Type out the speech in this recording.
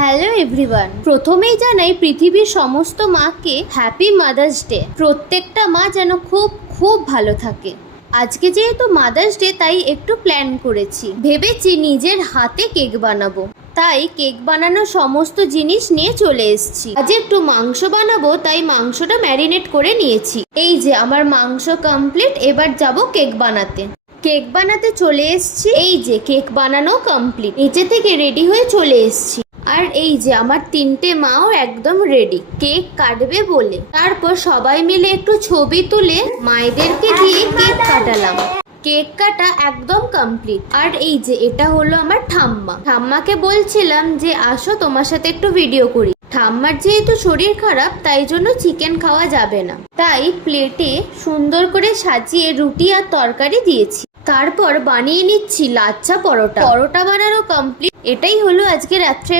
Hello everyone, প্রথমেই জানাই পৃথিবীর সমস্ত মাকে হ্যাপি মাদার্স ডে। প্রত্যেকটা মা যেন খুব খুব ভালো থাকে। আজকে যেহেতু মাদার্স ডে, তাই একটু প্ল্যান করেছি। ভেবেছি নিজের হাতে কেক বানাবো, তাই কেক বানানোর সমস্ত জিনিস নিয়ে চলে এসেছি। আজ একটু মাংস বানাবো, তাই মাংসটা ম্যারিনেট করে নিয়েছি। এই যে আমার মাংস কমপ্লিট, এবার যাব কেক বানাতে। কেক বানাতে চলে এসেছি। এই যে কেক বানানো কমপ্লিট, নিচে থেকে রেডি হয়ে চলে এসেছি। আর এই যে আমার তিনটে মাও একদম রেডি কেক কাটবে বলে। তারপর সবাই মিলে একটু ছবি তুলে মায়েদেরকে দিয়ে কেক কাটালাম। কেক কাটা একদম কমপ্লিট। আর এই যে এটা হলো আমার ঠাম্মা। ঠাম্মাকে বলছিলাম যে আসো তোমার সাথে একটু ভিডিও করি। ঠাম্মার যেহেতু শরীর খারাপ, তাই জন্য চিকেন খাওয়া যাবে না, তাই প্লেটে সুন্দর করে সাজিয়ে রুটি আর তরকারি দিয়েছি। তারপর বানিয়ে নিচ্ছি লাচ্ছা পরোটা। পরোটা বানানো কমপ্লিট। এটাই হলো আজকে রাত্রে